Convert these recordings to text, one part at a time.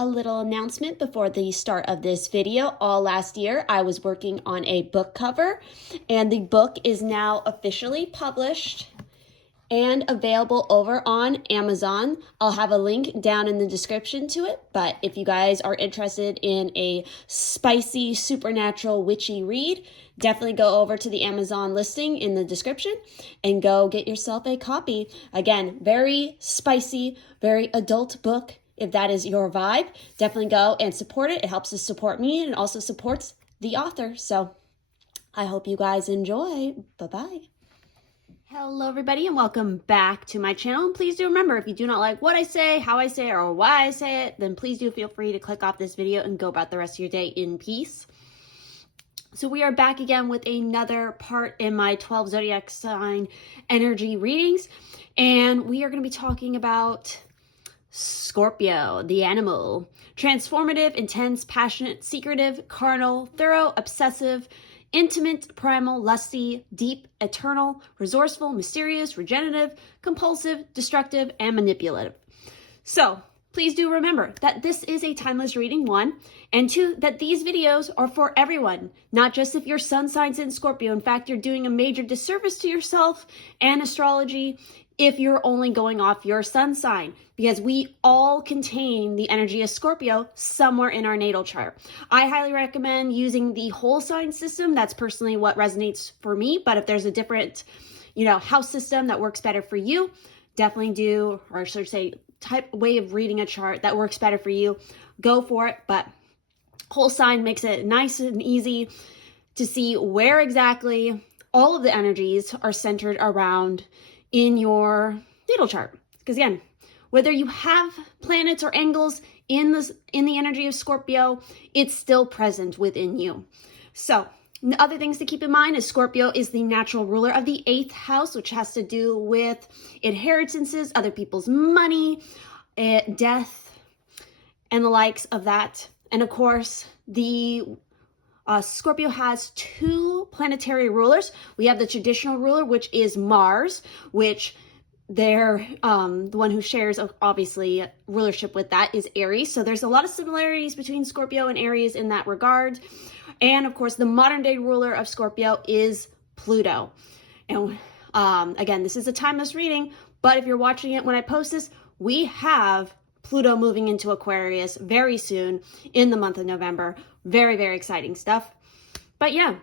A little announcement before the start of this video. All last year, I was working on a book cover, and the book is now officially published and available over on Amazon. I'll have a link down in the description to it, but if you guys are interested in a spicy, supernatural, witchy read, definitely go over to the Amazon listing in the description and go get yourself a copy. Again, very spicy, very adult book. If that is your vibe, definitely go and support it. It helps to support me and also supports the author. So I hope you guys enjoy. Bye-bye. Hello everybody and welcome back to my channel. And please do remember, if you do not like what I say, how I say it, or why I say it, then please do feel free to click off this video and go about the rest of your day in peace. So we are back again with another part in my 12 zodiac sign energy readings. And we are going to be talking about Scorpio, the animal. Transformative, intense, passionate, secretive, carnal, thorough, obsessive, intimate, primal, lusty, deep, eternal, resourceful, mysterious, regenerative, compulsive, destructive, and manipulative. So please do remember that this is a timeless reading, one, and two, that these videos are for everyone, not just if your sun sign's in Scorpio. In fact, you're doing a major disservice to yourself and astrology if you're only going off your sun sign, because we all contain the energy of Scorpio somewhere in our natal chart. I highly recommend using the whole sign system. That's personally what resonates for me. But if there's a different, house system that works better for you, definitely do, or should I say, way of reading a chart that works better for you, go for it. But whole sign makes it nice and easy to see where exactly all of the energies are centered around in your natal chart. Because again, whether you have planets or angles in the energy of Scorpio, it's still present within you. So the other things to keep in mind is Scorpio is the natural ruler of the 8th house, which has to do with inheritances, other people's money, death, and the likes of that. And of course, the Scorpio has 2 planetary rulers. We have the traditional ruler, which is Mars, which they're the one who shares obviously rulership with that is Aries. So there's a lot of similarities between Scorpio and Aries in that regard. And of course, the modern day ruler of Scorpio is Pluto. And again, this is a timeless reading, but if you're watching it when I post this, we have Pluto moving into Aquarius very soon in the month of November. Very, very exciting stuff. But yeah,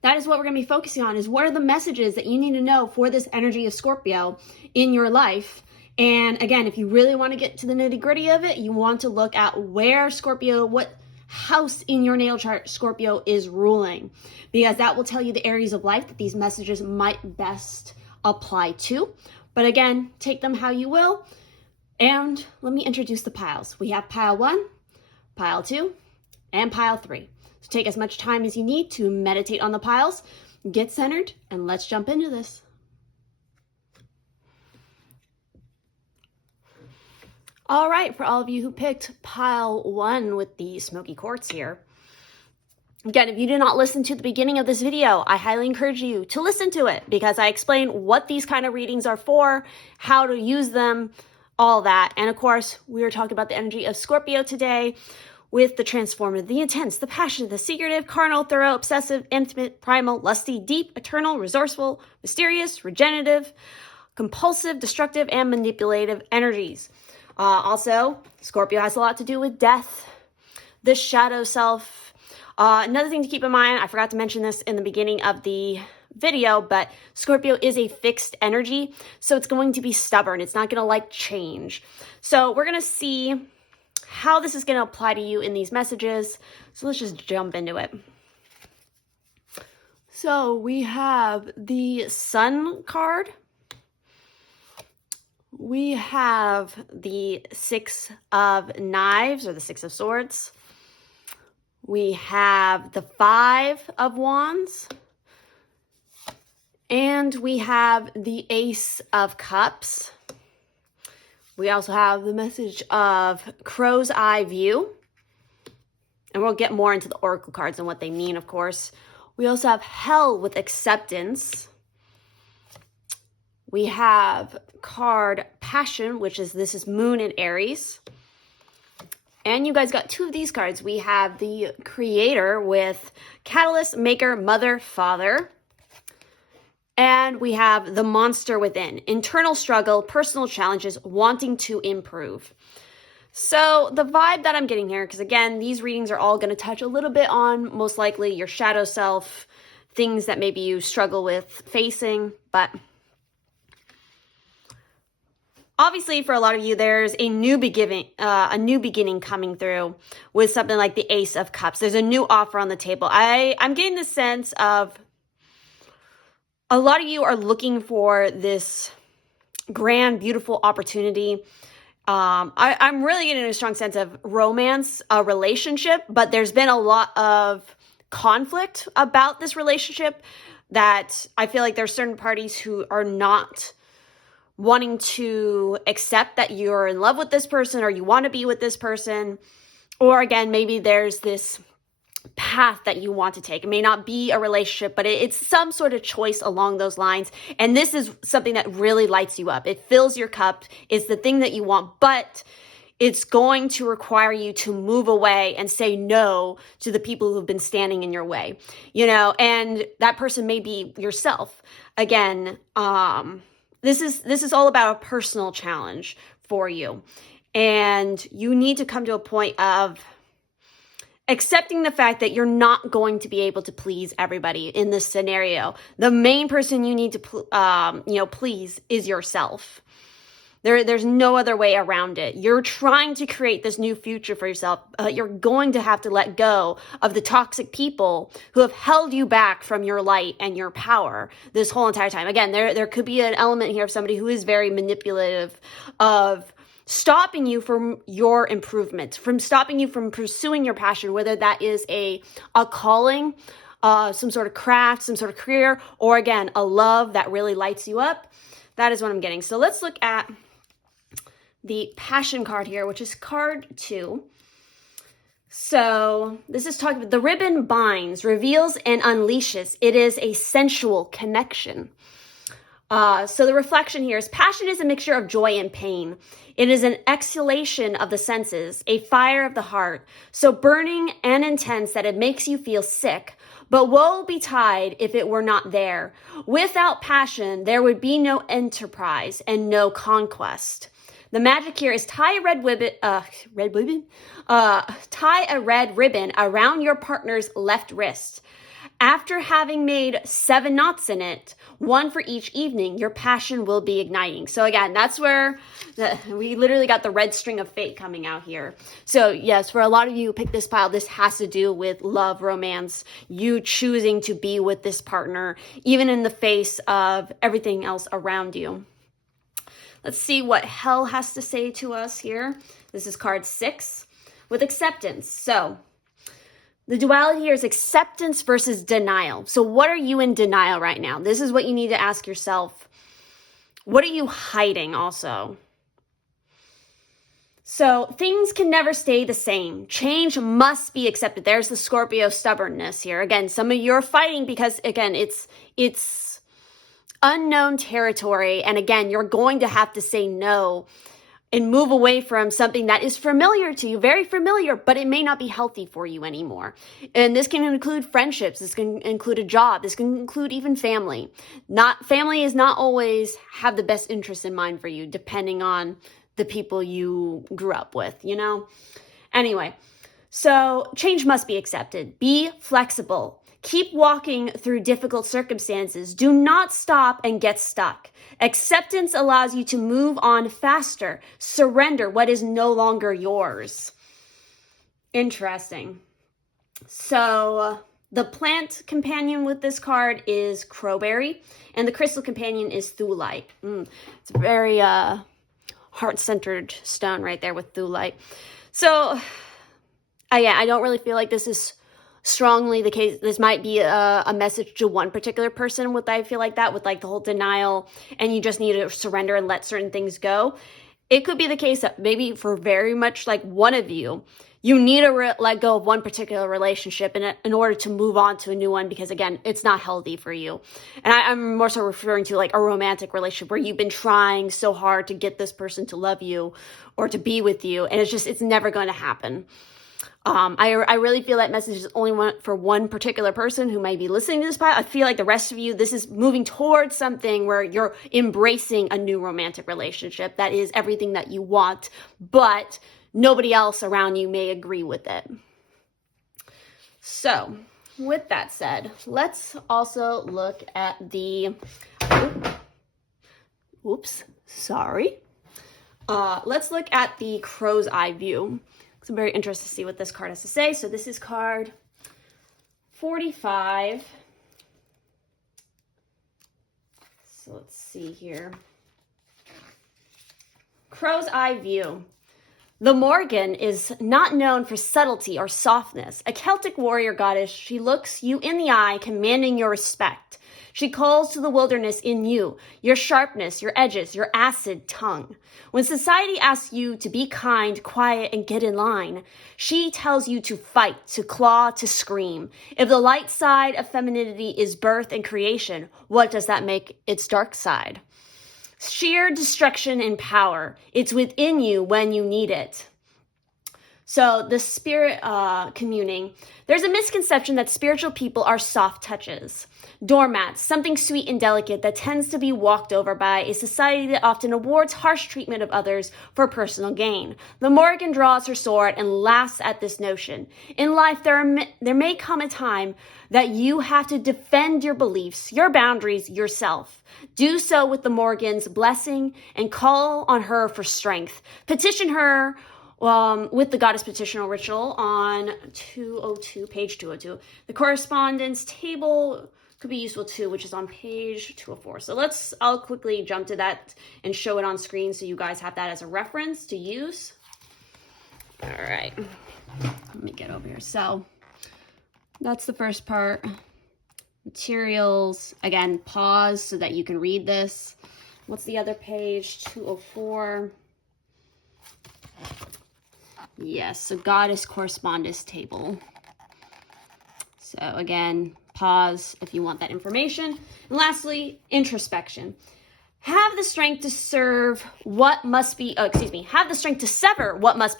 that is what we're going to be focusing on, is what are the messages that you need to know for this energy of Scorpio in your life. And again, if you really want to get to the nitty gritty of it, you want to look at where Scorpio, what house in your natal chart Scorpio is ruling, because that will tell you the areas of life that these messages might best apply to. But again, take them how you will. And let me introduce the piles. We have pile 1, pile 2, and pile 3. So take as much time as you need to meditate on the piles, get centered, and let's jump into this. All right, for all of you who picked pile 1 with the smoky quartz here. Again, if you did not listen to the beginning of this video, I highly encourage you to listen to it, because I explain what these kind of readings are for, how to use them, all that. And of course, we are talking about the energy of Scorpio today with the transformative, the intense, the passionate, the secretive, carnal, thorough, obsessive, intimate, primal, lusty, deep, eternal, resourceful, mysterious, regenerative, compulsive, destructive, and manipulative energies. Also, Scorpio has a lot to do with death, the shadow self. Another thing to keep in mind, I forgot to mention this in the beginning of the video, but Scorpio is a fixed energy, so it's going to be stubborn. It's not going to like change. So we're going to see how this is going to apply to you in these messages. So let's just jump into it. So we have the Sun card. We have the 6 of Knives, or the 6 of Swords. We have the 5 of Wands. And we have the Ace of Cups. We also have the message of Crow's Eye View. And we'll get more into the Oracle cards and what they mean, of course. We also have Hell with Acceptance. We have card Passion, which is, this is Moon in Aries. And you guys got two of these cards. We have the Creator with Catalyst, Maker, Mother, Father. And we have the Monster within. Internal struggle, personal challenges, wanting to improve. So the vibe that I'm getting here, because again, these readings are all going to touch a little bit on, most likely, your shadow self, things that maybe you struggle with facing, but obviously, for a lot of you, there's a new beginning coming through with something like the Ace of Cups. There's a new offer on the table. I'm getting the sense of a lot of you are looking for this grand, beautiful opportunity. I'm really getting a strong sense of romance, a relationship, but there's been a lot of conflict about this relationship that I feel like there's certain parties who are not wanting to accept that you're in love with this person or you want to be with this person. Or again, maybe there's this path that you want to take. It may not be a relationship, but it's some sort of choice along those lines. And this is something that really lights you up. It fills your cup. It's the thing that you want, but it's going to require you to move away and say no to the people who've been standing in your way, and that person may be yourself. Again, this is all about a personal challenge for you. And you need to come to a point of accepting the fact that you're not going to be able to please everybody in this scenario. The main person you need to please is yourself. There's no other way around it. You're trying to create this new future for yourself. You're going to have to let go of the toxic people who have held you back from your light and your power this whole entire time. Again, there could be an element here of somebody who is very manipulative, of stopping you from your improvement, from stopping you from pursuing your passion, whether that is a calling, some sort of craft, some sort of career, or again, a love that really lights you up. That is what I'm getting. So let's look at the Passion card here, which is card 2. So this is talking about the ribbon binds, reveals, and unleashes. It is a sensual connection. So the reflection here is passion is a mixture of joy and pain. It is an exhalation of the senses, a fire of the heart, so burning and intense that it makes you feel sick. But woe betide if it were not there. Without passion, there would be no enterprise and no conquest. The magic here is tie a red ribbon around your partner's left wrist. After having made 7 knots in it, 1 for each evening, your passion will be igniting. So again, that's where we literally got the red string of fate coming out here. So yes, for a lot of you who picked this pile, this has to do with love, romance, you choosing to be with this partner, even in the face of everything else around you. Let's see what hell has to say to us here. This is card 6 with acceptance. So the duality here is acceptance versus denial. So what are you in denial right now? This is what you need to ask yourself. What are you hiding also? So things can never stay the same. Change must be accepted. There's the Scorpio stubbornness here. Again, some of you are fighting because, again, it's unknown territory. And again, you're going to have to say no and move away from something that is familiar to you, very familiar, but it may not be healthy for you anymore. And this can include friendships. This can include a job. This can include even family. Family is not always have the best interest in mind for you, depending on the people you grew up with, Anyway, so change must be accepted. Be flexible. Keep walking through difficult circumstances. Do not stop and get stuck. Acceptance allows you to move on faster. Surrender what is no longer yours. Interesting. So the plant companion with this card is crowberry, and the crystal companion is thulite. It's a very heart-centered stone right there with thulite. So, I don't really feel like this is strongly the case. This might be a message to one particular person with, I feel like that, with like the whole denial, and you just need to surrender and let certain things go. It could be the case that maybe for very much like one of you, you need to let go of one particular relationship in order to move on to a new one, because again, it's not healthy for you. And I'm more so referring to like a romantic relationship where you've been trying so hard to get this person to love you or to be with you, and it's never going to happen. I really feel that message is only for one particular person who might be listening to this podcast. I feel like the rest of you, this is moving towards something where you're embracing a new romantic relationship that is everything that you want, but nobody else around you may agree with it. So, with that said, let's also look at the, let's look at the crow's eye view. So I'm very interested to see what this card has to say. So this is card 45. So let's see here. Crow's eye view. The Morgan is not known for subtlety or softness. A Celtic warrior goddess, she looks you in the eye, commanding your respect. She calls to the wilderness in you, your sharpness, your edges, your acid tongue. When society asks you to be kind, quiet, and get in line, she tells you to fight, to claw, to scream. If the light side of femininity is birth and creation, what does that make its dark side? Sheer destruction and power. It's within you when you need it. So the spirit communing. There's a misconception that spiritual people are soft touches. Doormats, something sweet and delicate that tends to be walked over by a society that often awards harsh treatment of others for personal gain. The Morgan draws her sword and laughs at this notion. In life, there may come a time that you have to defend your beliefs, your boundaries, yourself. Do so with the Morgan's blessing and call on her for strength. Petition her with the Goddess Petitional Ritual on 202, page 202. The correspondence table could be useful too, which is on page 204. So I'll quickly jump to that and show it on screen so you guys have that as a reference to use. All right, let me get over here. So that's the first part. Materials, again, pause so that you can read this. What's the other page? 204. Yes, so Goddess Correspondence Table. So again, pause if you want that information. And lastly, introspection. Have the strength to sever what must be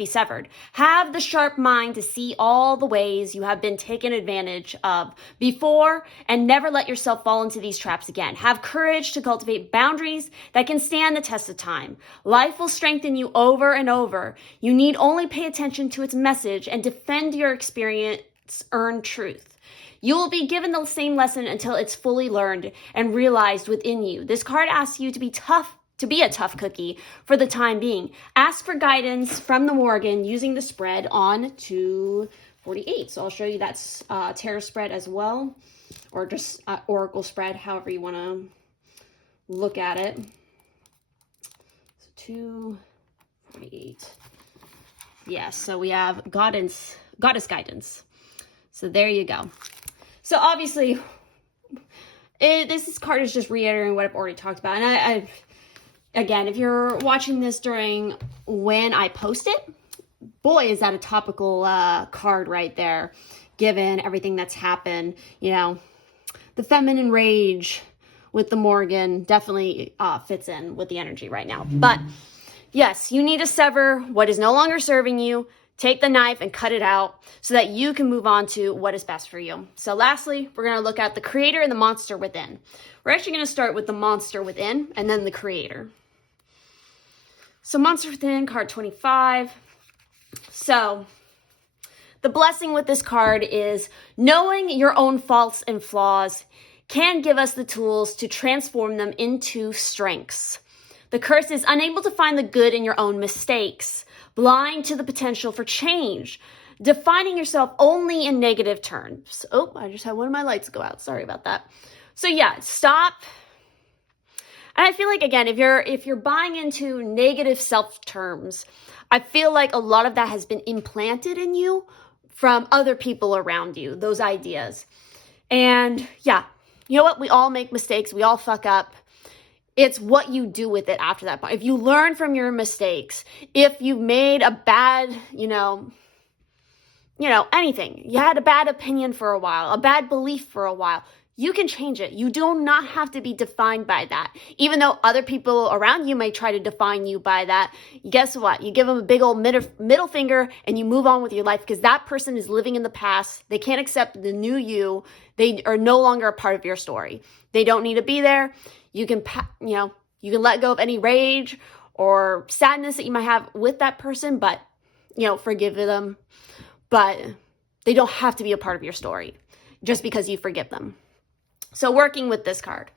severed. Have the sharp mind to see all the ways you have been taken advantage of before and never let yourself fall into these traps again. Have courage to cultivate boundaries that can stand the test of time. Life will strengthen you over and over. You need only pay attention to its message and defend your experience-earned truth. You will be given the same lesson until it's fully learned and realized within you. This card asks you to be a tough cookie for the time being. Ask for guidance from the Morgan using the spread on 248. So I'll show you that tarot spread as well, or just oracle spread, however you want to look at it. So 248. Yes, so we have goddess guidance. So there you go. So obviously, this card is just reiterating what I've already talked about. And again, if you're watching this during when I post it, boy, is that a topical card right there, given everything that's happened. You know, the feminine rage with the Morgan definitely fits in with the energy right now. But yes, you need to sever what is no longer serving you. Take the knife and cut it out so that you can move on to what is best for you. So lastly, we're going to look at the creator and the monster within. We're actually going to start with the monster within and then the creator. So monster within, card 25. So the blessing with this card is knowing your own faults and flaws can give us the tools to transform them into strengths. The curse is unable to find the good in your own mistakes. Blind to the potential for change, defining yourself only in negative terms. Oh, I just had one of my lights go out. Sorry about that. So yeah, stop. And I feel like, again, if you're buying into negative self terms, I feel like a lot of that has been implanted in you from other people around you, those ideas. And yeah, you know what? We all make mistakes. We all fuck up. It's what you do with it after that point. If you learn from your mistakes, if you've made a bad, anything. You had a bad opinion for a while, a bad belief for a while. You can change it. You do not have to be defined by that. Even though other people around you may try to define you by that, guess what? You give them a big old middle finger and you move on with your life, because that person is living in the past. They can't accept the new you. They are no longer a part of your story. They don't need to be there. You can, you can let go of any rage or sadness that you might have with that person, but, forgive them. But they don't have to be a part of your story just because you forgive them. So working with this card.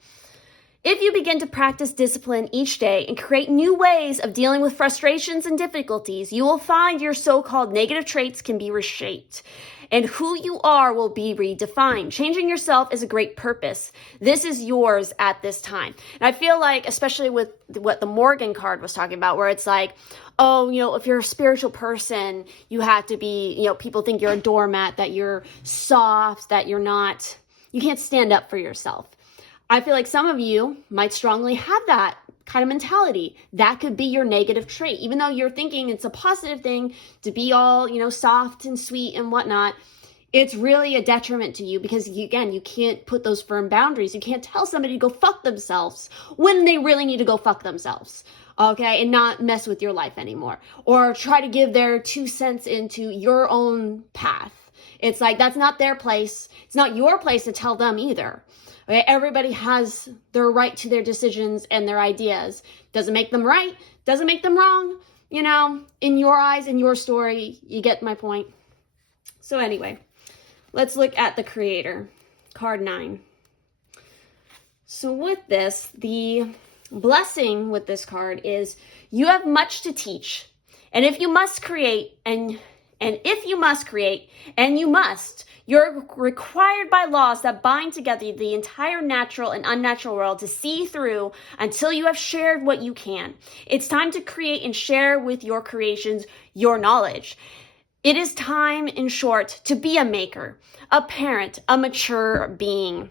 If you begin to practice discipline each day and create new ways of dealing with frustrations and difficulties, you will find your so-called negative traits can be reshaped, and who you are will be redefined. Changing yourself is a great purpose. This is yours at this time. And I feel like, especially with what the Morgan card was talking about, where it's like, oh, if you're a spiritual person, you have to be, people think you're a doormat, that you're soft, that you can't stand up for yourself. I feel like some of you might strongly have that kind of mentality. That could be your negative trait. Even though you're thinking it's a positive thing to be all, soft and sweet and whatnot, it's really a detriment to you, because you can't put those firm boundaries. You can't tell somebody to go fuck themselves when they really need to go fuck themselves. Okay, and not mess with your life anymore, or try to give their 2 cents into your own path. It's like, that's not their place. It's not your place to tell them either. Okay? Everybody has their right to their decisions and their ideas. Doesn't make them right, doesn't make them wrong. In your eyes, in your story, you get my point. So anyway, let's look at the Creator, card 9. So with this, the blessing with this card is you have much to teach. And if you must create, and you must, you're required by laws that bind together the entire natural and unnatural world to see through until you have shared what you can. It's time to create and share with your creations your knowledge. It is time, in short, to be a maker, a parent, a mature being.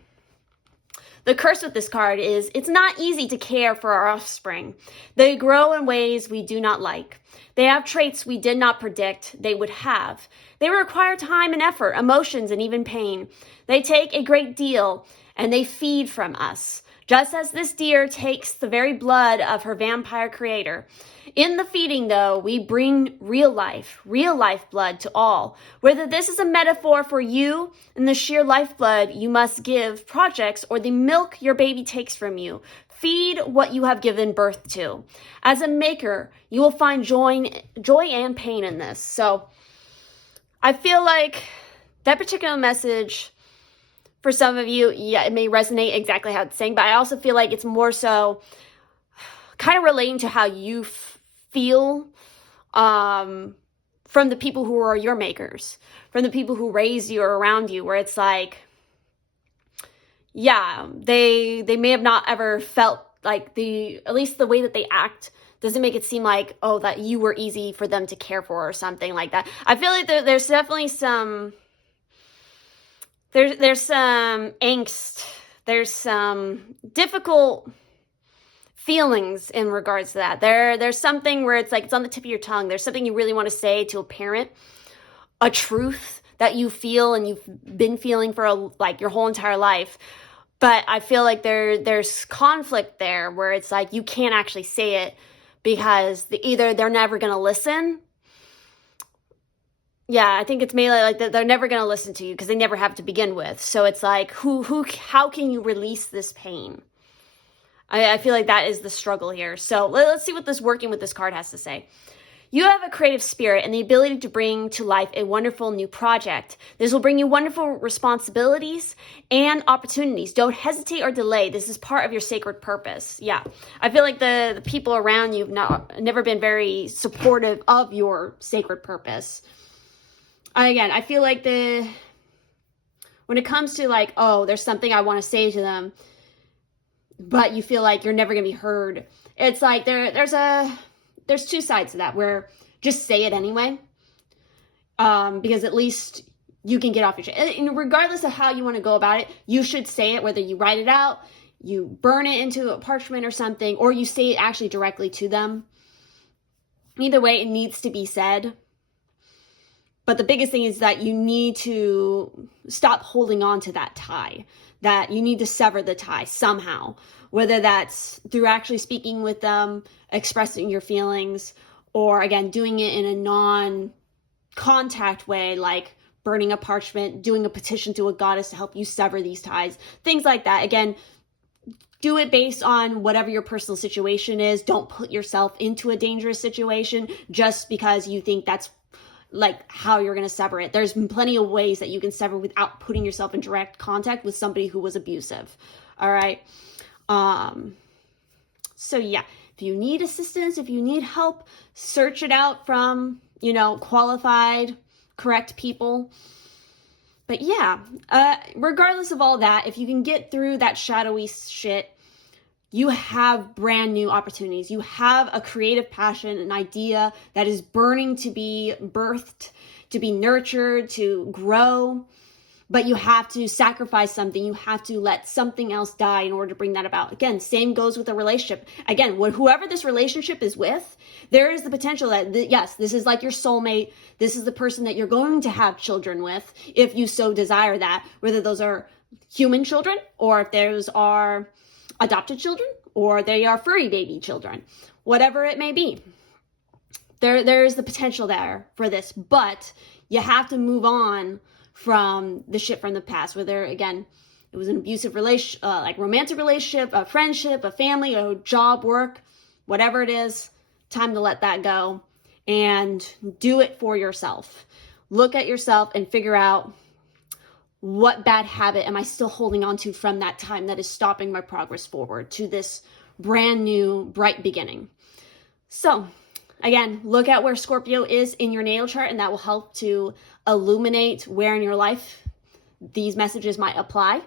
The curse with this card is it's not easy to care for our offspring. They grow in ways we do not like. They have traits we did not predict they would have. They require time and effort, emotions, and even pain. They take a great deal, and they feed from us, just as this deer takes the very blood of her vampire creator. In the feeding, though, we bring real life blood to all. Whether this is a metaphor for you and the sheer lifeblood you must give projects, or the milk your baby takes from you, feed what you have given birth to. As a maker, you will find joy and pain in this. So I feel like that particular message, for some of you, it may resonate exactly how it's saying, but I also feel like it's more so kind of relating to how you feel from the people who are your makers, from the people who raised you or around you, where it's like, yeah, they may have not ever felt like at least the way that they act doesn't make it seem like, oh, that you were easy for them to care for or something like that. I feel like there's definitely there's some angst, there's some difficult feelings in regards to that. There's something where it's like it's on the tip of your tongue. There's something you really want to say to a parent, a truth that you feel and you've been feeling for your whole entire life. But I feel like there's conflict there where it's like you can't actually say it because either they're never going to listen. Yeah, I think it's mainly like that they're never going to listen to you because they never have to begin with. So it's like, how can you release this pain? I feel like that is the struggle here. So let's see what this working with this card has to say. You have a creative spirit and the ability to bring to life a wonderful new project. This will bring you wonderful responsibilities and opportunities. Don't hesitate or delay. This is part of your sacred purpose. Yeah, I feel like the people around you have never been very supportive of your sacred purpose. Again, I feel like when it comes to like, oh, there's something I want to say to them, but you feel like you're never going to be heard. It's like there's two sides to that, where just say it anyway, because at least you can get off your chest. And regardless of how you want to go about it, you should say it, whether you write it out, you burn it into a parchment or something, or you say it actually directly to them. Either way, it needs to be said. But the biggest thing is that you need to stop holding on to that tie, that you need to sever the tie somehow, whether that's through actually speaking with them, expressing your feelings, or again, doing it in a non-contact way, like burning a parchment, doing a petition to a goddess to help you sever these ties, things like that. Again, do it based on whatever your personal situation is. Don't put yourself into a dangerous situation just because you think that's like how you're going to sever it. There's plenty of ways that you can sever without putting yourself in direct contact with somebody who was abusive. All right. So yeah, if you need assistance, if you need help, search it out from, qualified, correct people. But yeah, regardless of all that, if you can get through that shadowy shit, you have brand new opportunities. You have a creative passion, an idea that is burning to be birthed, to be nurtured, to grow. But you have to sacrifice something. You have to let something else die in order to bring that about. Again, same goes with a relationship. Again, whoever this relationship is with, there is the potential that, yes, this is like your soulmate. This is the person that you're going to have children with if you so desire that, whether those are human children or if those are adopted children or they are furry baby children, whatever it may be. There is the potential there for this, but you have to move on from the shit from the past, whether, again, it was an abusive relation, like romantic relationship, a friendship, a family, a job, work, whatever it is, time to let that go and do it for yourself. Look at yourself and figure out, what bad habit am I still holding on to from that time that is stopping my progress forward to this brand new, bright beginning? So again, look at where Scorpio is in your natal chart, and that will help to illuminate where in your life these messages might apply.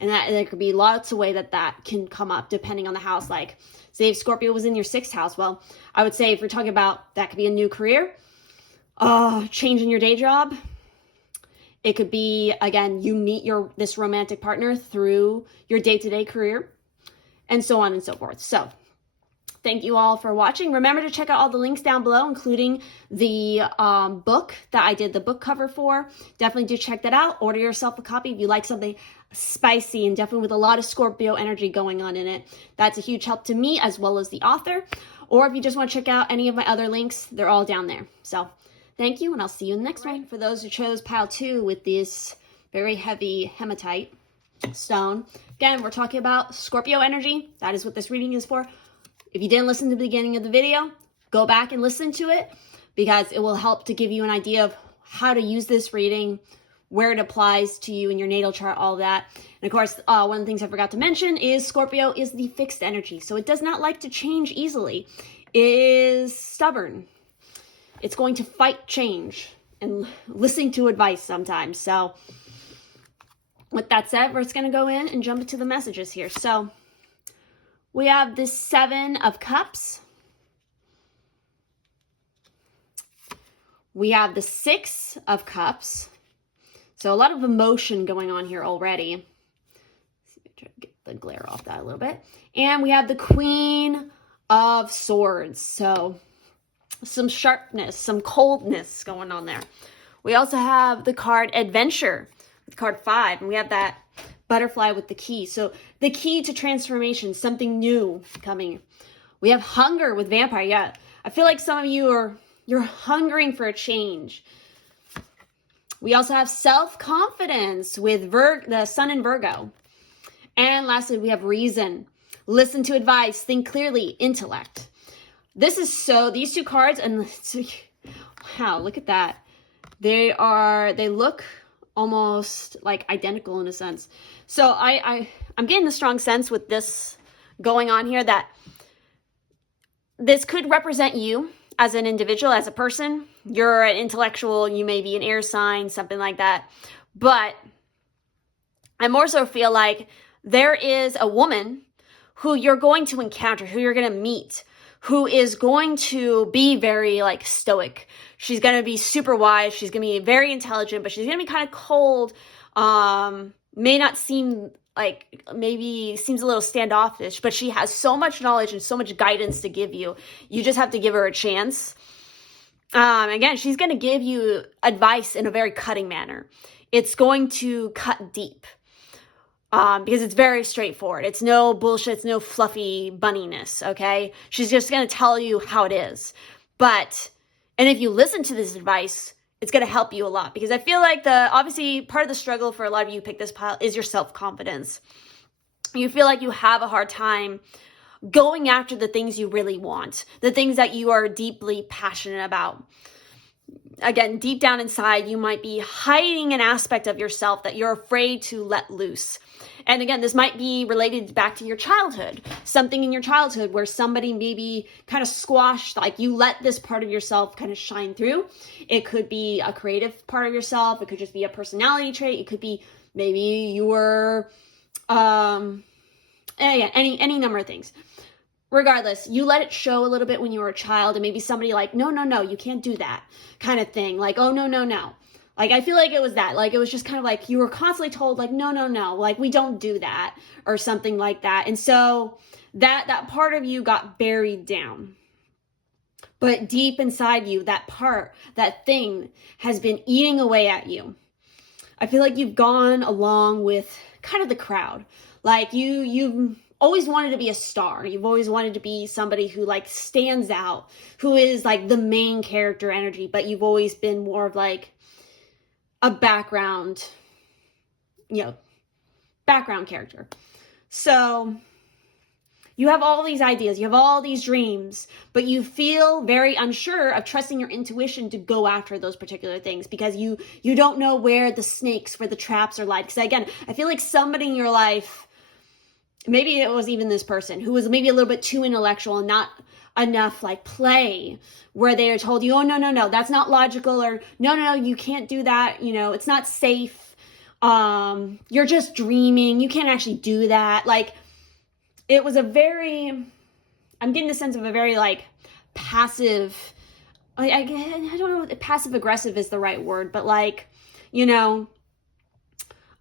And that there could be lots of ways that can come up depending on the house. Like, say if Scorpio was in your 6th house, well, I would say if we're talking about, that could be a new career, change in your day job. It could be, again, you meet this romantic partner through your day-to-day career, and so on and so forth. So thank you all for watching. Remember to check out all the links down below, including the book that I did the book cover for. Definitely do check that out. Order yourself a copy if you like something spicy and definitely with a lot of Scorpio energy going on in it. That's a huge help to me as well as the author. Or if you just want to check out any of my other links, they're all down there. So thank you, and I'll see you in the next one. For those who chose pile 2 with this very heavy hematite stone, again, we're talking about Scorpio energy. That is what this reading is for. If you didn't listen to the beginning of the video, go back and listen to it because it will help to give you an idea of how to use this reading, where it applies to you in your natal chart, all that. And of course, one of the things I forgot to mention is Scorpio is the fixed energy. So it does not like to change easily. It is stubborn. It's going to fight change and listening to advice sometimes. So with that said, we're just going to go in and jump into the messages here. So we have the 7 of Cups. We have the 6 of Cups. So a lot of emotion going on here already. Let's see, try to get the glare off that a little bit. And we have the Queen of Swords. So some sharpness, some coldness going on there. We also have the card Adventure with card 5. And we have that butterfly with the key. So the key to transformation, something new coming. We have Hunger with Vampire. Yeah, I feel like some of you you're hungering for a change. We also have Self-Confidence with the Sun in Virgo. And lastly, we have Reason. Listen to advice, think clearly, intellect. These 2 cards, and wow, look at that. They look almost like identical in a sense. So I'm getting the strong sense with this going on here that this could represent you as an individual, as a person. You're an intellectual, you may be an air sign, something like that. But I more so feel like there is a woman who you're going to encounter, who you're going to meet, who is going to be very like stoic. She's going to be super wise. She's going to be very intelligent, but she's going to be kind of cold. May not seem like, maybe seems a little standoffish, but she has so much knowledge and so much guidance to give you. You just have to give her a chance. Again, she's going to give you advice in a very cutting manner. It's going to cut deep because it's very straightforward. It's no bullshit. It's no fluffy bunniness, okay? She's just going to tell you how it is. And if you listen to this advice, it's going to help you a lot, because I feel like obviously part of the struggle for a lot of you who pick this pile is your self-confidence. You feel like you have a hard time going after the things you really want, the things that you are deeply passionate about. Again, deep down inside, you might be hiding an aspect of yourself that you're afraid to let loose. And again, this might be related back to your childhood, something in your childhood where somebody maybe kind of squashed, like you let this part of yourself kind of shine through. It could be a creative part of yourself. It could just be a personality trait. It could be maybe you were, any number of things. Regardless, you let it show a little bit when you were a child, and maybe somebody like, no, you can't do that kind of thing. Like, oh, no. Like, I feel like it was that. Like, it was just kind of like you were constantly told, like, no. Like, we don't do that or something like that. And so that part of you got buried down. But deep inside you, that part, that thing has been eating away at you. I feel like you've gone along with kind of the crowd. Like, you've always wanted to be a star. You've always wanted to be somebody who like stands out, who is like the main character energy, but you've always been more of like a background character. So you have all these ideas, you have all these dreams, but you feel very unsure of trusting your intuition to go after those particular things, because you don't know where the snakes, where the traps are like. Because again, I feel like somebody in your life, maybe it was even this person who was maybe a little bit too intellectual and not enough like play, where they are told you, oh, no, that's not logical, or no, you can't do that. It's not safe. You're just dreaming. You can't actually do that. Like, it was I'm getting the sense of a very like passive, I don't know if passive aggressive is the right word, but like,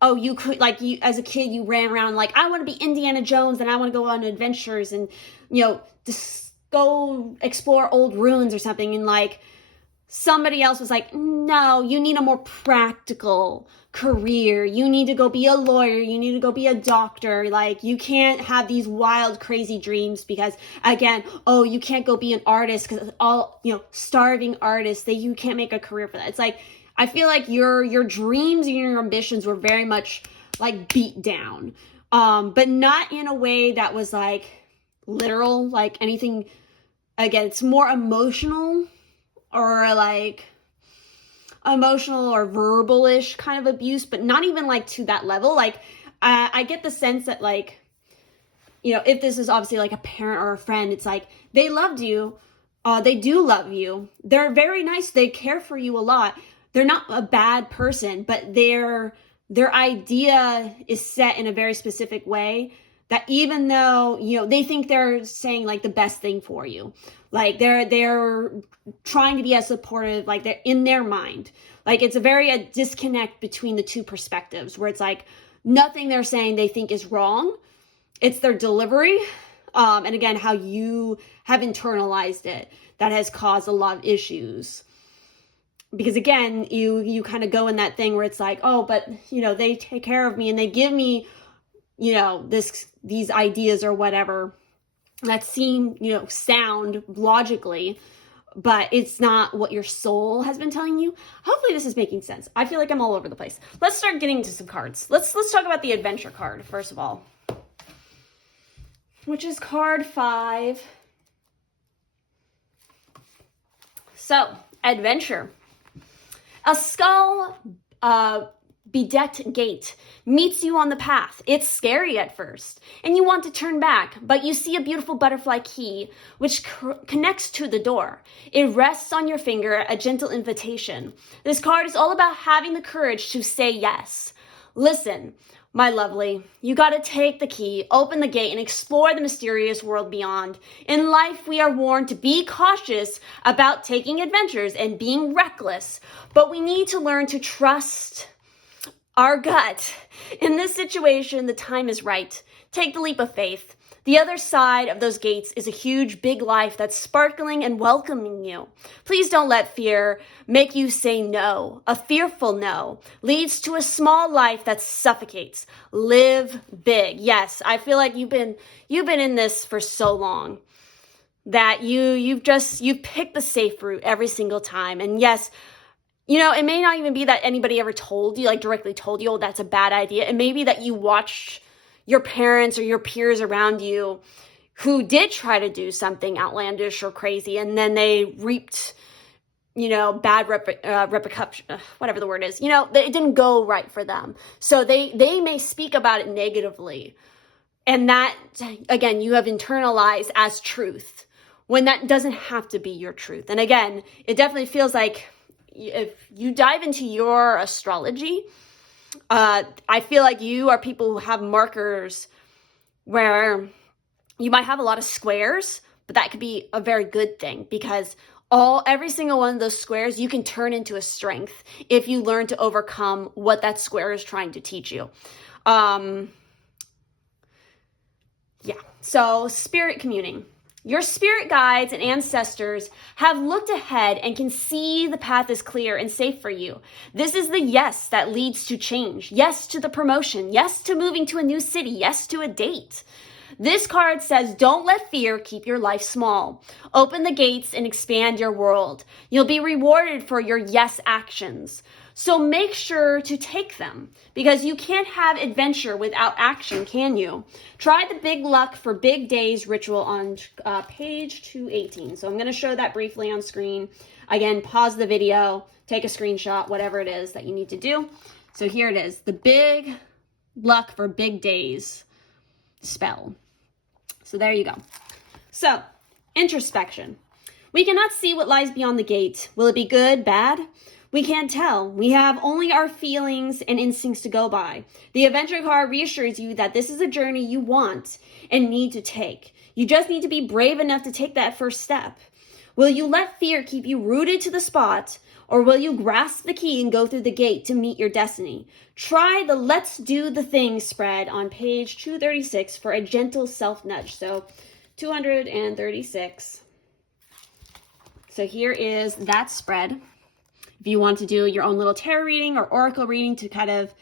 oh, you could, like, you as a kid, you ran around like, I want to be Indiana Jones and I want to go on adventures and, just go explore old ruins or something. And like, somebody else was like, no, you need a more practical career. You need to go be a lawyer. You need to go be a doctor. Like, you can't have these wild, crazy dreams because, again, oh, you can't go be an artist because all, starving artists, you can't make a career for that. It's like, I feel like your dreams and your ambitions were very much like beat down, but not in a way that was like literal, like anything. Again, it's more emotional or verbal-ish kind of abuse, but not even like to that level. Like, I get the sense that like, if this is obviously like a parent or a friend, it's like they loved you. They do love you. They're very nice. They care for you a lot. They're not a bad person, but their idea is set in a very specific way that even though, they think they're saying like the best thing for you, like they're trying to be as supportive, like they're in their mind. Like, it's a disconnect between the two perspectives where it's like nothing they're saying they think is wrong. It's their delivery. And again, how you have internalized it that has caused a lot of issues. Because again, you kind of go in that thing where it's like, oh, but, they take care of me and they give me, these ideas or whatever that seem, sound logically, but it's not what your soul has been telling you. Hopefully this is making sense. I feel like I'm all over the place. Let's start getting into some cards. Let's talk about the adventure card, first of all, which is card 5. So, adventure. A skull bedecked gate meets you on the path. It's scary at first, and you want to turn back, but you see a beautiful butterfly key, which connects to the door. It rests on your finger, a gentle invitation. This card is all about having the courage to say yes. Listen, my lovely, you gotta take the key, open the gate, and explore the mysterious world beyond. In life, we are warned to be cautious about taking adventures and being reckless, but we need to learn to trust our gut. In this situation, the time is right. Take the leap of faith. The other side of those gates is a huge, big life that's sparkling and welcoming you. Please don't let fear make you say no. A fearful no leads to a small life that suffocates. Live big. Yes, I feel like you've been in this for so long that you've picked the safe route every single time. And yes, it may not even be that anybody ever told you, like directly told you, oh, that's a bad idea. It may be that you watched your parents or your peers around you who did try to do something outlandish or crazy, and then they reaped, bad repercussions, whatever the word is. It didn't go right for them. So they may speak about it negatively. And that, again, you have internalized as truth when that doesn't have to be your truth. And again, it definitely feels like if you dive into your astrology, I feel like you are people who have markers where you might have a lot of squares, but that could be a very good thing because every single one of those squares you can turn into a strength if you learn to overcome what that square is trying to teach you. So spirit communing. Your spirit guides and ancestors have looked ahead and can see the path is clear and safe for you. This is the yes that leads to change. Yes to the promotion. Yes to moving to a new city. Yes to a date. This card says, don't let fear keep your life small. Open the gates and expand your world. You'll be rewarded for your yes actions. So make sure to take them because you can't have adventure without action, can you? Try the Big Luck for Big Days ritual on page 218. So I'm going to show that briefly on screen. Again, pause the video, take a screenshot, whatever it is that you need to do. So here it is, the Big Luck for Big Days spell. So there you go. So, introspection. We cannot see what lies beyond the gate. Will it be good, bad? We can't tell. We have only our feelings and instincts to go by. The adventure card reassures you that this is a journey you want and need to take. You just need to be brave enough to take that first step. Will you let fear keep you rooted to the spot, or will you grasp the key and go through the gate to meet your destiny? Try the Let's Do the Thing spread on page 236 for a gentle self-nudge. So 236. So here is that spread. If you want to do your own little tarot reading or oracle reading to kind of,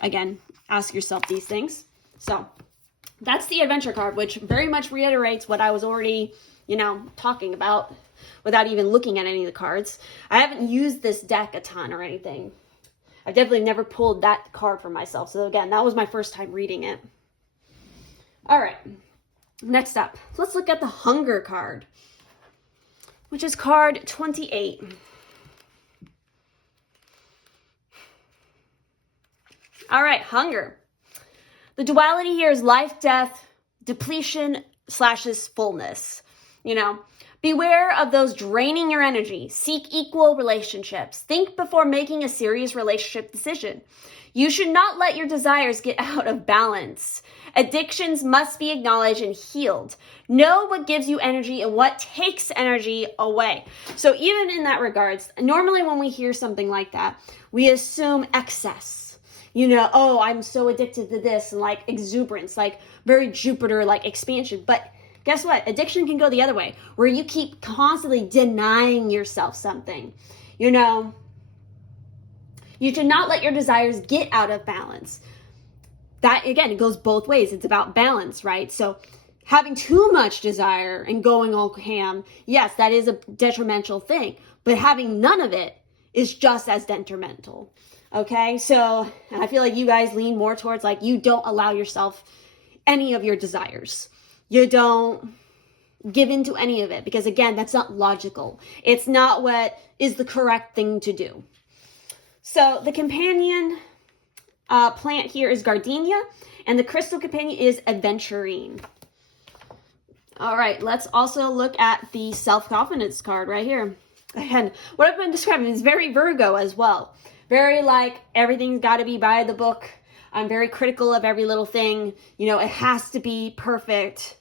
again, ask yourself these things. So that's the adventure card, which very much reiterates what I was already, talking about without even looking at any of the cards. I haven't used this deck a ton or anything. I've definitely never pulled that card for myself. So again, that was my first time reading it. All right, next up, let's look at the Hunger card, which is card 28. All right, hunger. The duality here is life, death, depletion / fullness. Beware of those draining your energy. Seek equal relationships. Think before making a serious relationship decision. You should not let your desires get out of balance. Addictions must be acknowledged and healed. Know what gives you energy and what takes energy away. So even in that regards, normally when we hear something like that, we assume excess. Oh, I'm so addicted to this, and like exuberance, like very Jupiter, like expansion. But guess what? Addiction can go the other way, where you keep constantly denying yourself something. You should not let your desires get out of balance. That, again, it goes both ways. It's about balance, right? So having too much desire and going all ham, yes, that is a detrimental thing. But having none of it is just as detrimental. Okay, so I feel like you guys lean more towards like you don't allow yourself any of your desires. You don't give into any of it because, again, that's not logical. It's not what is the correct thing to do. So the companion plant here is gardenia, and the crystal companion is aventurine. All right, let's also look at the self-confidence card right here. And what I've been describing is very Virgo as well. Very like everything's got to be by the book. I'm very critical of every little thing. It has to be perfect.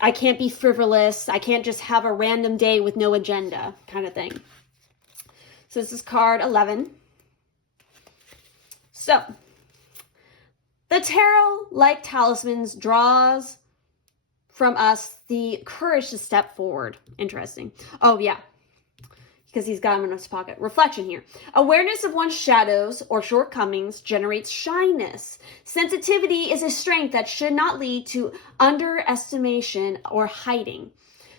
I can't be frivolous. I can't just have a random day with no agenda kind of thing. So this is card 11. So the tarot, like talismans, draws from us the courage to step forward. Interesting. Oh, yeah. Because he's got them in his pocket. Reflection here. Awareness of one's shadows or shortcomings generates shyness. Sensitivity is a strength that should not lead to underestimation or hiding.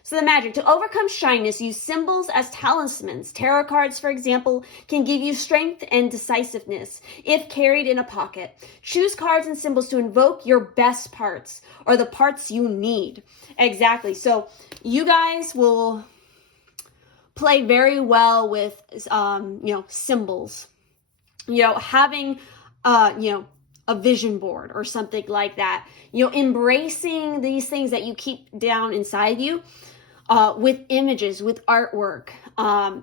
So the magic. To overcome shyness, use symbols as talismans. Tarot cards, for example, can give you strength and decisiveness if carried in a pocket. Choose cards and symbols to invoke your best parts or the parts you need. Exactly. So you guys will play very well with, symbols, having, a vision board or something like that, embracing these things that you keep down inside you, with images, with artwork,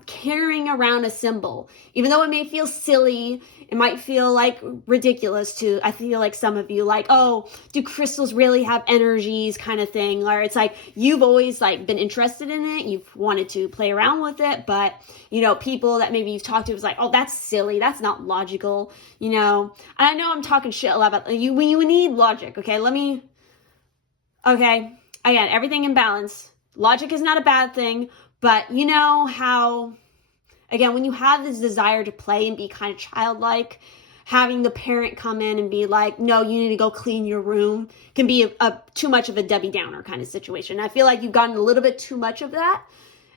carrying around a symbol, even though it may feel silly, it might feel like ridiculous to, I feel like some of you like, oh, do crystals really have energies kind of thing? Or it's like, you've always like been interested in it. You've wanted to play around with it, but people that maybe you've talked to was like, oh, that's silly. That's not logical, And I know I'm talking shit a lot about you when you need logic. Okay. Again, everything in balance. Logic is not a bad thing, but you know how, again, when you have this desire to play and be kind of childlike, having the parent come in and be like, no, you need to go clean your room can be a too much of a Debbie Downer kind of situation. I feel like you've gotten a little bit too much of that.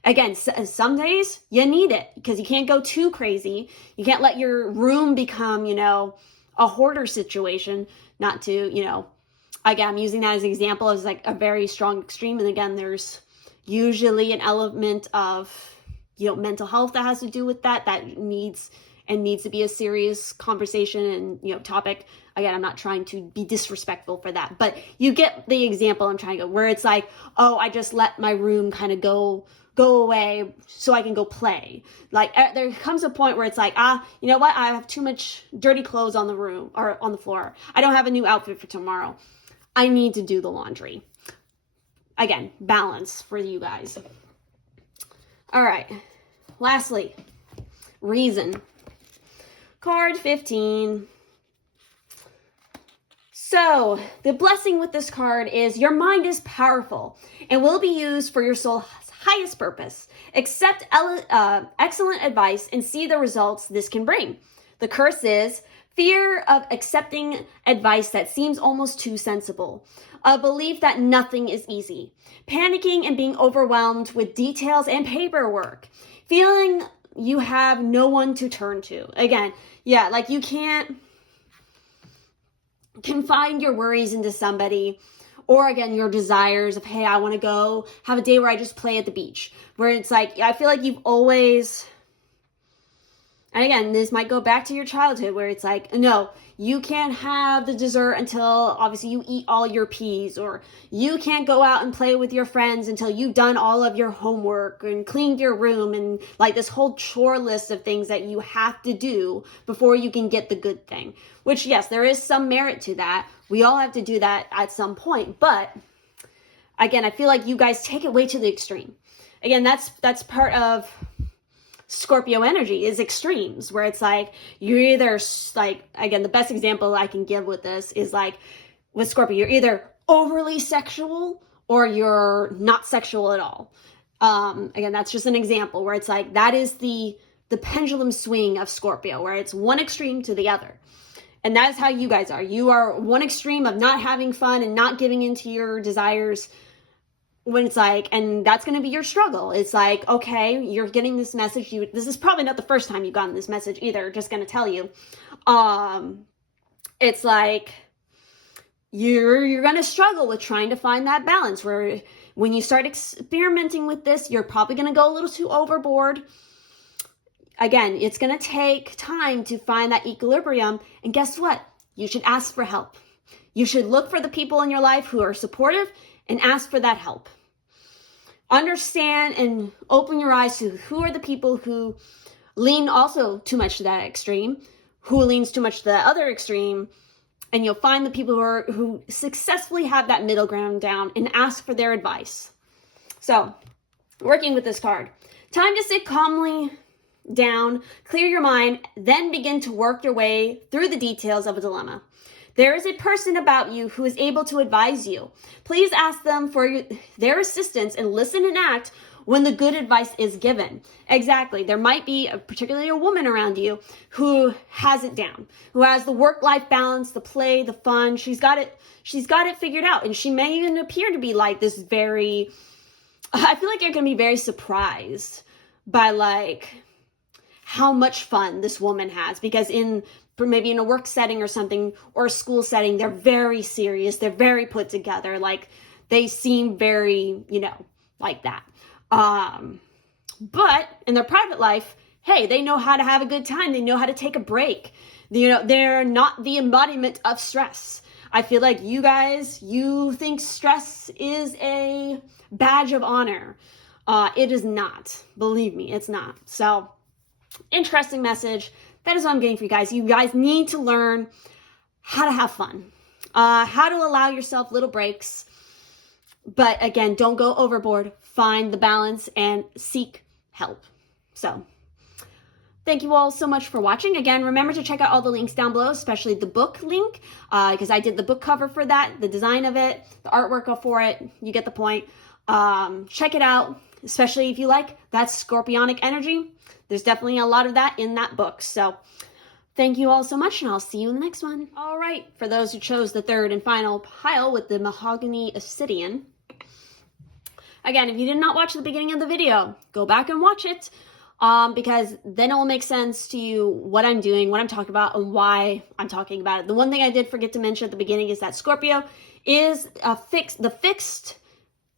Again, some days you need it because you can't go too crazy. You can't let your room become, a hoarder situation, not to, again, I'm using that as an example as like a very strong extreme. And again, there's usually an element of, mental health that has to do with that needs to be a serious conversation and, topic. Again, I'm not trying to be disrespectful for that, but you get the example I'm trying to go, where it's like, oh, I just let my room kind of go away so I can go play. Like there comes a point where it's like, you know what? I have too much dirty clothes on the room or on the floor. I don't have a new outfit for tomorrow. I need to do the laundry. Again, balance for you guys. All right. Lastly, reason. Card 15. So, the blessing with this card is your mind is powerful and will be used for your soul's highest purpose. Accept excellent advice and see the results this can bring. The curse is fear of accepting advice that seems almost too sensible. A belief that nothing is easy. Panicking and being overwhelmed with details and paperwork. Feeling you have no one to turn to. Again, like you can't confine your worries into somebody. Or again, your desires of, hey, I want to go have a day where I just play at the beach. Where it's like, I feel like you've always... And again, this might go back to your childhood where it's like, no, you can't have the dessert until obviously you eat all your peas, or you can't go out and play with your friends until you've done all of your homework and cleaned your room, and like this whole chore list of things that you have to do before you can get the good thing. Which, yes, there is some merit to that. We all have to do that at some point. But again, I feel like you guys take it way to the extreme. Again, that's part of Scorpio energy is extremes, where it's like you're either like, again, the best example I can give with this is like with Scorpio, you're either overly sexual or you're not sexual at all. Again, that's just an example where it's like that is the pendulum swing of Scorpio, where it's one extreme to the other. And that is how you guys are. You are one extreme of not having fun and not giving into your desires when it's like, and that's going to be your struggle. It's like, okay, you're getting this message. This is probably not the first time you've gotten this message either. Just going to tell you. It's like, you're going to struggle with trying to find that balance where when you start experimenting with this, you're probably going to go a little too overboard. Again, it's going to take time to find that equilibrium. And guess what? You should ask for help. You should look for the people in your life who are supportive and ask for that help. Understand and open your eyes to who are the people who lean also too much to that extreme, who leans too much to that other extreme, and you'll find the people who successfully have that middle ground down and ask for their advice. So, working with this card, time to sit calmly down, clear your mind, then begin to work your way through the details of a dilemma. There is a person about you who is able to advise you. Please ask them for their assistance and listen and act when the good advice is given. Exactly. There might be particularly a woman around you who has it down, who has the work-life balance, the play, the fun. She's got it figured out. And she may even appear to be like this very, I feel like you're going to be very surprised by like how much fun this woman has, because maybe in a work setting or something, or a school setting, they're very serious. They're very put together. Like they seem very, like that. But in their private life, hey, they know how to have a good time. They know how to take a break. They're not the embodiment of stress. I feel like you guys, you think stress is a badge of honor. It is not. Believe me, it's not. So, interesting message. That is what I'm getting for you guys. You guys need to learn how to have fun, how to allow yourself little breaks. But again, don't go overboard. Find the balance and seek help. So, thank you all so much for watching. Again, remember to check out all the links down below, especially the book link, because I did the book cover for that, the design of it, the artwork for it. You get the point. Check it out, especially if you like that Scorpionic energy. There's definitely a lot of that in that book. So, thank you all so much, and I'll see you in the next one. All right, for those who chose the third and final pile with the mahogany obsidian. Again, if you did not watch the beginning of the video, go back and watch it, because then it will make sense to you what I'm doing, what I'm talking about, and why I'm talking about it. The one thing I did forget to mention at the beginning is that Scorpio is the fixed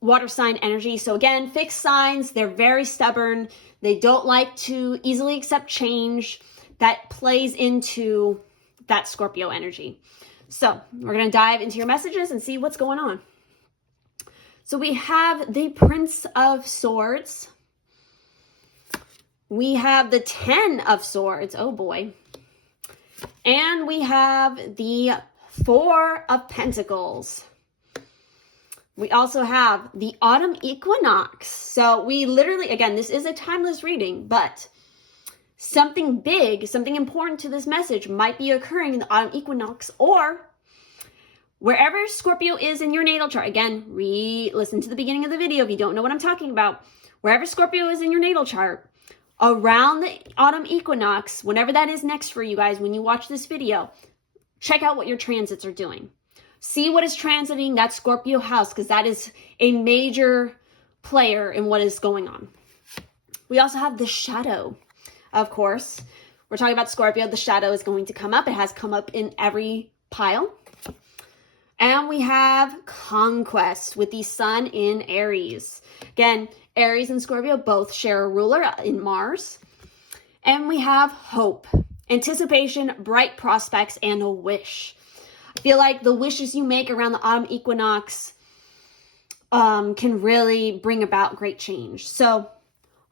water sign energy. So again, fixed signs, they're very stubborn. They don't like to easily accept change. That plays into that Scorpio energy. So we're going to dive into your messages and see what's going on. So we have the Prince of Swords. We have the 10 of Swords. Oh boy. And we have the 4 of Pentacles. We also have the autumn equinox. So we literally, again, this is a timeless reading, but something big, something important to this message might be occurring in the autumn equinox, or wherever Scorpio is in your natal chart. Again, listen to the beginning of the video if you don't know what I'm talking about. Wherever Scorpio is in your natal chart, around the autumn equinox, whenever that is next for you guys, when you watch this video, check out what your transits are doing. See what is transiting that Scorpio house, because that is a major player in what is going on. We also have the shadow, of course. We're talking about Scorpio. The shadow is going to come up. It has come up in every pile. And we have conquest with the sun in Aries. Again, Aries and Scorpio both share a ruler in Mars. And we have hope, anticipation, bright prospects, and a wish. I feel like the wishes you make around the autumn equinox can really bring about great change. So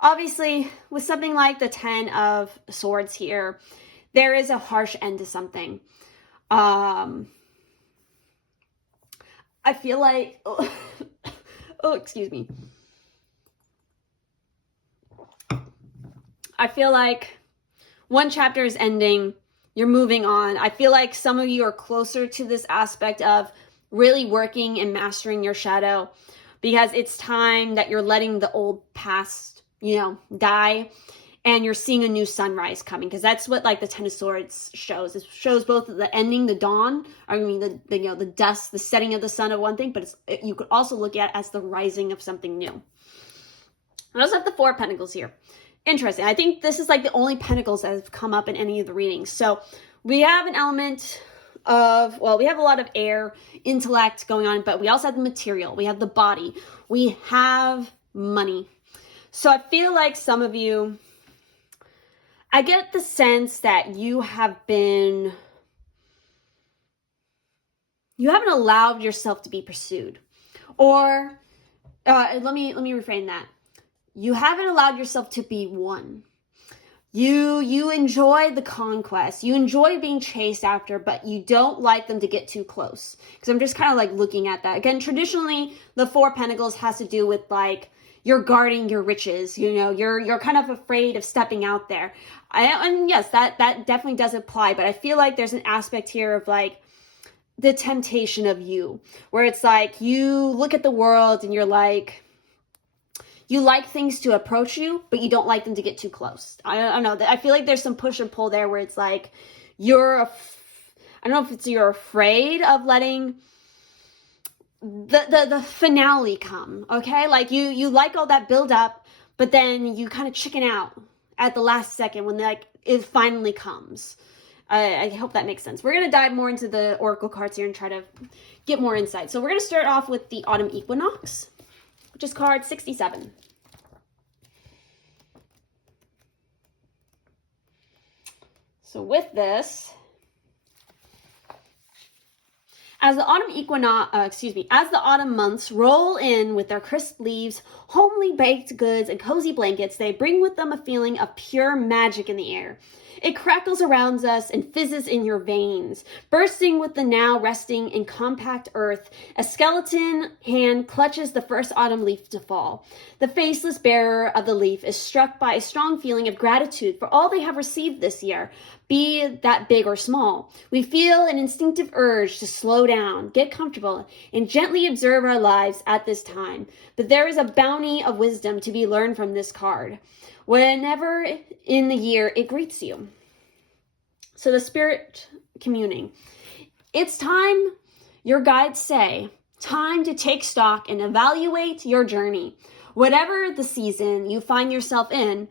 obviously, with something like the 10 of Swords here, there is a harsh end to something. I feel like, excuse me. I feel like one chapter is ending, you're moving on. I feel like some of you are closer to this aspect of really working and mastering your shadow, because it's time that you're letting the old past, die, and you're seeing a new sunrise coming, because that's what like the 10 of Swords shows. It shows both the ending, the dawn, the dusk, the setting of the sun of one thing, but you could also look at it as the rising of something new. I also have the 4 of Pentacles here. Interesting. I think this is like the only Pentacles that have come up in any of the readings. So we have an element of, we have a lot of air, intellect going on, but we also have the material. We have the body. We have money. So I feel like some of you, I get the sense that you haven't allowed yourself to be pursued. Or, let me reframe that. You haven't allowed yourself to be won. You enjoy the conquest. You enjoy being chased after, but you don't like them to get too close. Because I'm just kind of like looking at that. Again, traditionally, the 4 of Pentacles has to do with like, you're guarding your riches, you're kind of afraid of stepping out there. And yes, that definitely does apply, but I feel like there's an aspect here of like, the temptation of you, where it's like you look at the world and you're like, you like things to approach you, but you don't like them to get too close. I don't know. I feel like there's some push and pull there where it's like I don't know if it's you're afraid of letting the finale come, okay? Like you like all that build up, but then you kind of chicken out at the last second when like it finally comes. I hope that makes sense. We're going to dive more into the oracle cards here and try to get more insight. So we're going to start off with the autumn equinox, which is card 67. So with this, as the autumn months roll in with their crisp leaves, homely baked goods, and cozy blankets, they bring with them a feeling of pure magic in the air. It crackles around us and fizzes in your veins, bursting with the now resting in compact earth. A skeleton hand clutches the first autumn leaf to fall. The faceless bearer of the leaf is struck by a strong feeling of gratitude for all they have received this year, be that big or small. We feel an instinctive urge to slow down, get comfortable, and gently observe our lives at this time. But there is a bounty of wisdom to be learned from this card, whenever in the year it greets you. So the spirit communing. It's time, your guides say, time to take stock and evaluate your journey. Whatever the season you find yourself in,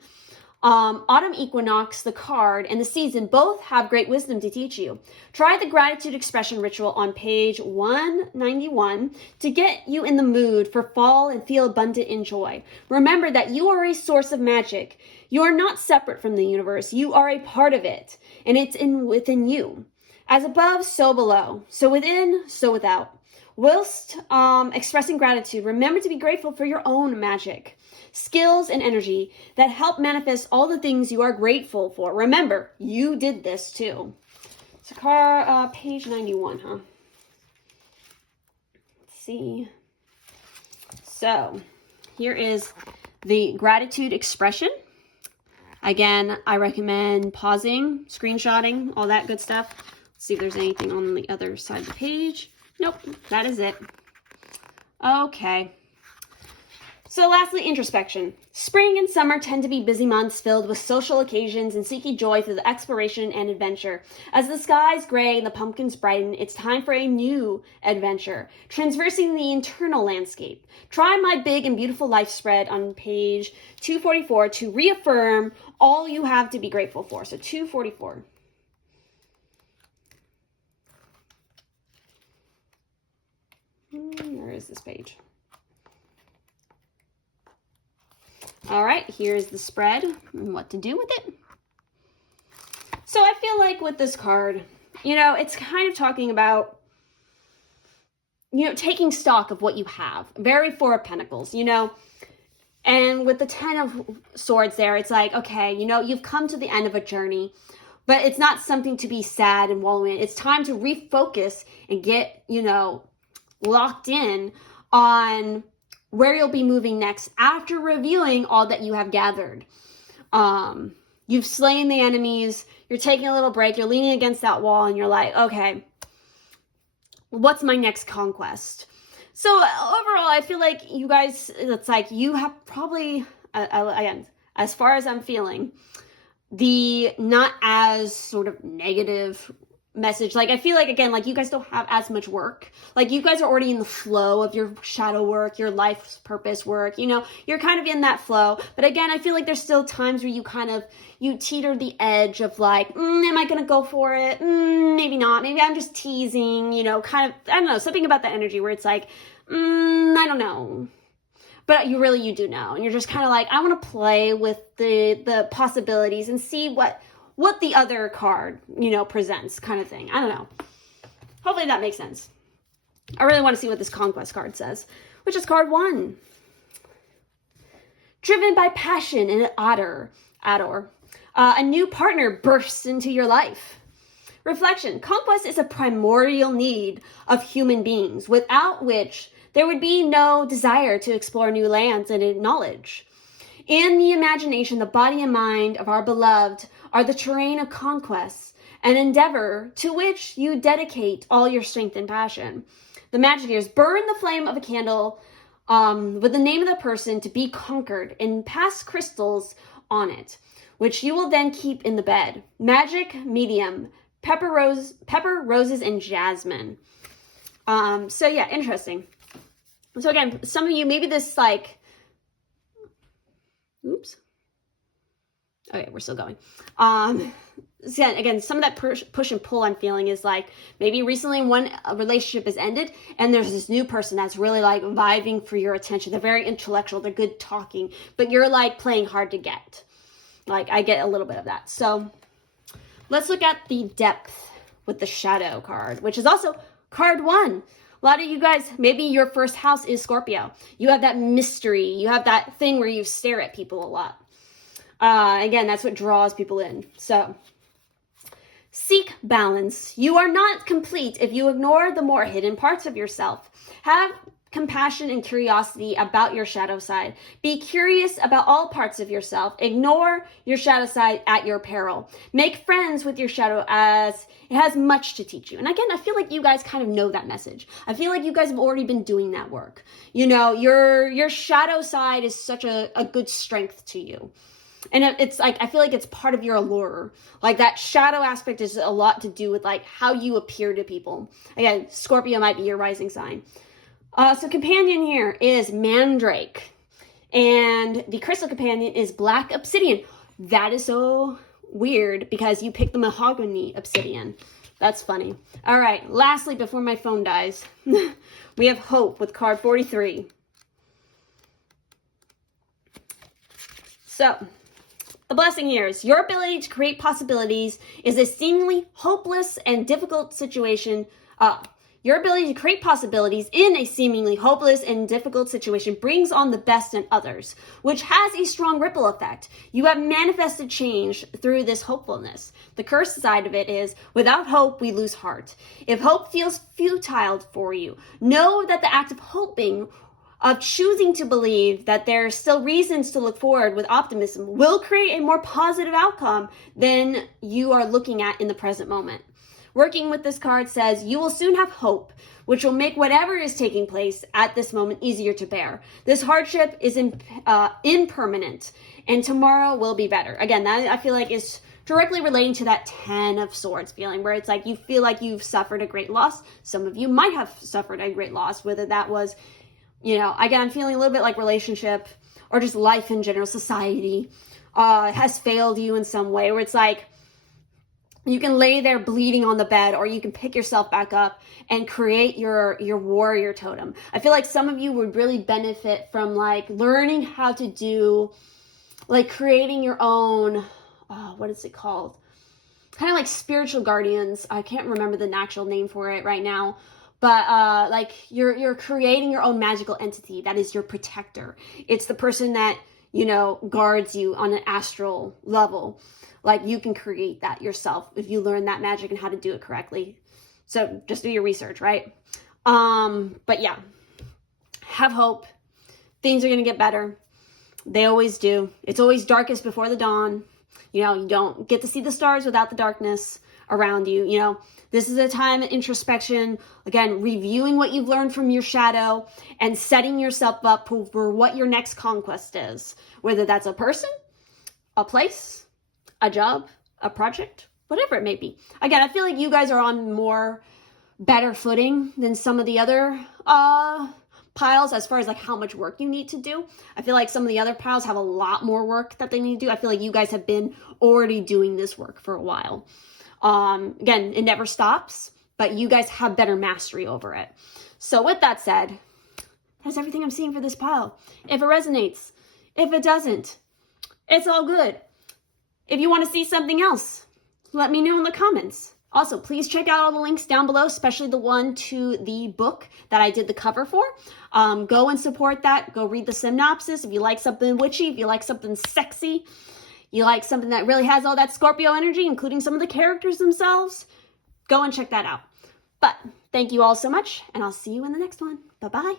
autumn equinox, the card, and the season both have great wisdom to teach you. Try the gratitude expression ritual on page 191 to get you in the mood for fall and feel abundant in joy. Remember that you are a source of magic. You are not separate from the universe. You are a part of it, and it's within you. As above, so below. So within, so without. Whilst expressing gratitude, remember to be grateful for your own magic, skills, and energy that help manifest all the things you are grateful for. Remember, you did this too. So page 91, huh? Let's see. So here is the gratitude expression. Again, I recommend pausing, screenshotting, all that good stuff. Let's see if there's anything on the other side of the page. Nope, that is it. Okay. So lastly, introspection. Spring and summer tend to be busy months filled with social occasions and seeking joy through the exploration and adventure. As the skies gray and the pumpkins brighten, it's time for a new adventure, traversing the internal landscape. Try my big and beautiful life spread on page 244 to reaffirm all you have to be grateful for. So 244. Where is this page? All right, here's the spread and what to do with it. So I feel like with this card, it's kind of talking about, taking stock of what you have. Very Four of Pentacles, And with the Ten of Swords there, it's like, okay, you've come to the end of a journey, but it's not something to be sad and wallow in. It's time to refocus and get, locked in on where you'll be moving next after reviewing all that you have gathered. You've slain the enemies, you're taking a little break, you're leaning against that wall, and you're like, okay, what's my next conquest? So overall, I feel like you guys, it's like you have probably, again, as far as I'm feeling, the not as sort of negative message. Like, I feel like, again, like you guys don't have as much work. Like, you guys are already in the flow of your shadow work, your life's purpose work, you're kind of in that flow. But again, I feel like there's still times where you teeter the edge of like, am I going to go for it? Maybe not. Maybe I'm just teasing, kind of, I don't know, something about the energy where it's like, I don't know. But you do know. And you're just kind of like, I want to play with the possibilities and see what the other card, presents, kind of thing. I don't know. Hopefully that makes sense. I really want to see what this conquest card says, which is card 1. Driven by passion and ardor, a new partner bursts into your life. Reflection. Conquest is a primordial need of human beings, without which there would be no desire to explore new lands and knowledge. In the imagination, the body and mind of our beloved are the terrain of conquest, an endeavor to which you dedicate all your strength and passion. The magic here is burn the flame of a candle with the name of the person to be conquered and pass crystals on it, which you will then keep in the bed. Magic medium, pepper, roses, and jasmine. So yeah, interesting. So again, some of you, maybe this like, oops. Okay, we're still going. So again, some of that push and pull I'm feeling is like maybe recently one relationship has ended and there's this new person that's really like vibing for your attention. They're very intellectual. They're good talking, but you're like playing hard to get. Like I get a little bit of that. So let's look at the depth with the shadow card, which is also card 1. A lot of you guys, maybe your first house is Scorpio. You have that mystery. You have that thing where you stare at people a lot. Again, that's what draws people in. So seek balance. You are not complete if you ignore the more hidden parts of yourself. Have compassion and curiosity about your shadow side. Be curious about all parts of yourself. Ignore your shadow side at your peril. Make friends with your shadow as it has much to teach you. And again, I feel like you guys kind of know that message. I feel like you guys have already been doing that work. You know, your shadow side is such a good strength to you. And it's like, I feel like it's part of your allure. Like that shadow aspect is a lot to do with like how you appear to people. Again, Scorpio might be your rising sign. So companion here is Mandrake. And the crystal companion is Black Obsidian. That is so weird because you picked the Mahogany Obsidian. That's funny. All right, lastly, before my phone dies, we have Hope with card 43. So the blessing here is your ability to create possibilities is a seemingly hopeless and difficult situation. Your ability to create possibilities in a seemingly hopeless and difficult situation brings on the best in others, which has a strong ripple effect. You have manifested change through this hopefulness. The curse side of it is, without hope, we lose heart. If hope feels futile for you, know that the act of hoping, of choosing to believe that there are still reasons to look forward with optimism will create a more positive outcome than you are looking at in the present moment. Working with this card says you will soon have hope, which will make whatever is taking place at this moment easier to bear. This hardship is impermanent, and tomorrow will be better. Again, that I feel like is directly relating to that 10 of Swords feeling, where it's like you feel like you've suffered a great loss. Some of you might have suffered a great loss, whether that was, you know, again, I'm feeling a little bit like relationship or just life in general, society has failed you in some way, where it's like, you can lay there bleeding on the bed, or you can pick yourself back up and create your warrior totem. I feel like some of you would really benefit from like learning how to do, like creating your own, what is it called? Kind of like spiritual guardians. I can't remember the actual name for it right now. But like you're creating your own magical entity that is your protector. It's the person that, you know, guards you on an astral level. Like you can create that yourself if you learn that magic and how to do it correctly. So just do your research, right? But yeah, have hope. Things are going to get better. They always do. It's always darkest before the dawn. You know, you don't get to see the stars without the darkness around you. You know, this is a time of introspection. Again, reviewing what you've learned from your shadow and setting yourself up for what your next conquest is. Whether that's a person, a place, a job, a project, whatever it may be. Again, I feel like you guys are on more better footing than some of the other piles as far as like how much work you need to do. I feel like some of the other piles have a lot more work that they need to do. I feel like you guys have been already doing this work for a while. Again, it never stops, but you guys have better mastery over it. So with that said, that's everything I'm seeing for this pile. If it resonates, if it doesn't, it's all good. If you want to see something else, let me know in the comments. Also, please check out all the links down below, especially the one to the book that I did the cover for. Go and support that. Go read the synopsis. If you like something witchy, if you like something sexy, you like something that really has all that Scorpio energy, including some of the characters themselves, go and check that out. But thank you all so much, and I'll see you in the next one. Bye-bye.